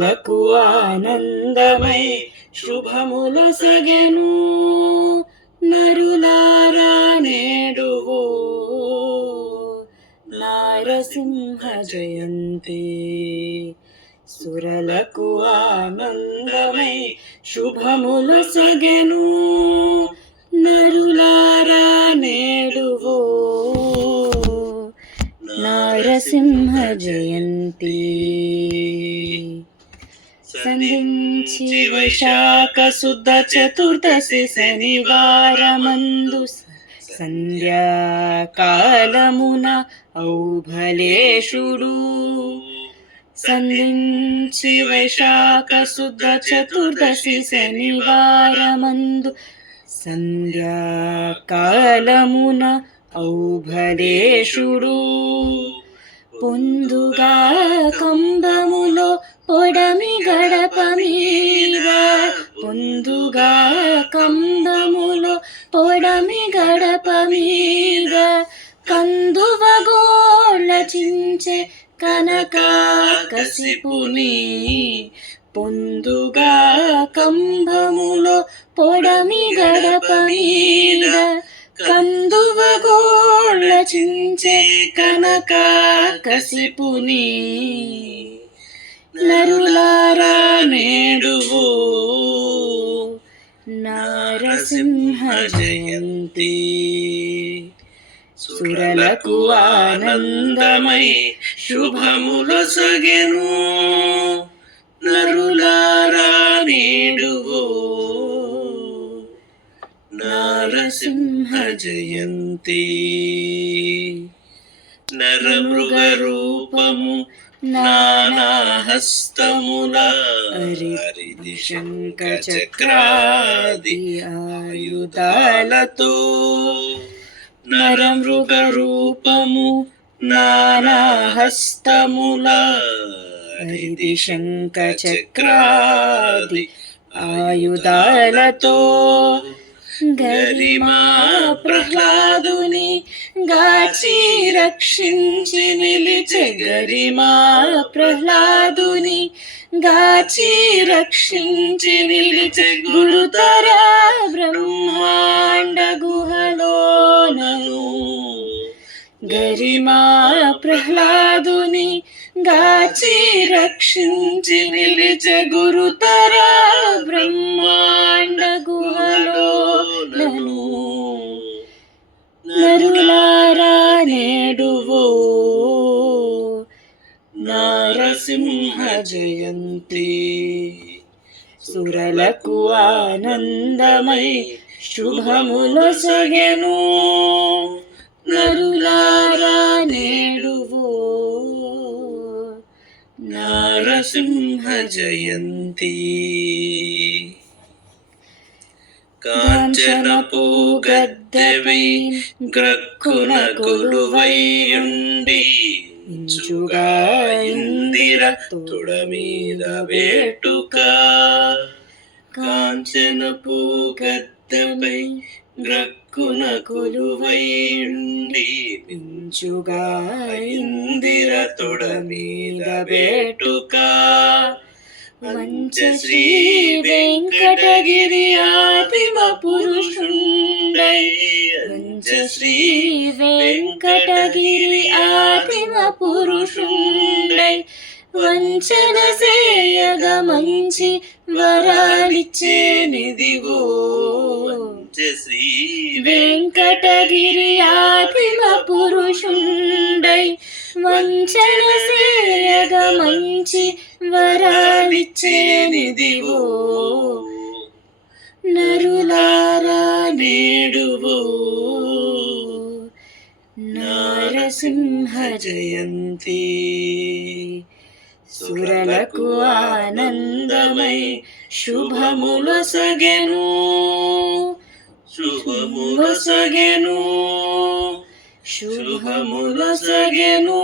సురలకు ఆనందమై శుభములొసగెను. నరులారా నేడువో నారసింహ జయంతి. సురలకు ఆనందమై శుభములొసగెను. నరులారా నేడువో నారసింహ జయంతి. సంధించి వైశాఖ శుద్ధ చతుర్దశి శనివారమందు సంధ్యాకాలమున ఔభలేషుడు. సంధించి వైశాఖ శుద్ధ చతుర్దశి శనివారమందు సంధ్యాకాలమున ఔభలేషుడు. పొందుగా కంబములో పొడమి గడప మీద, పొందుగా కంబములో పొడమి గడప మీద కందువగోళచించే కనకాకసిపుని. పొందుగా కంబములో పొడమి గడప మీద కందువగోళచించే కనకాకసిపుని. నరులారా నేడువో నారసింహ జయంతి. సురలకు ఆనందమై శుభములొసగెను. నరులారా నేడువో నారసింహ జయంతి. నరమృగ రూపము నానాహస్తముల హరిది శంఖ చక్రాది ఆయుధాలతో. నరమృగ రూపము నానాహస్తముల హరిది శంఖ చక్రాది ఆయుధాలతో. గరిమా ప్రహ్లాదుని గాచి రక్షించి నిలిచే. గరిమా ప్రహ్లాదుని గాచి రక్షించి నిలిచే గురుతర బ్రహ్మాండ గుహలోనను. గరిమా ప్రహ్లాదుని గాచి రక్షించి నిలిచే గురుతర బ్రహ్మాండ గుహలోనను. నరులారా నేడువో నారసింహ జయంతి. సురలకు ఆనందమై శుభములొసగెను. నరులారా నేడువో నారసింహ జయంతి. కాంచనపు గద్దెవై గ్రక్కున కొలువైయుండి. ఇంచుగా ఇందిర తొడ మీద వేటుక. కాంచనపు గద్దెపై గ్రక్కున కొలువైయుండి. ఇంచుగా ఇందిర తొడ మీద వేటుక. వంచ శ్రీ వెంకటగిరి ఆదిమ పురుషుండై. వంచ శ్రీ వెంకటగిరి ఆదిమ పురుషుండై. వంచన సేయగ మంచి వరాలిచ్చే నిదివో. వంచ శ్రీ వెంకటగిరి ఆదిమ పురుషుండై. వంచన సేయగ మంచి వరాలిచ్చే నిదివో. నరులారా నేడువో నారసింహ జయంతి. సురలకు ఆనందమై శుభములొసగెను. శుభములొసగెను. శుభములొసగెను.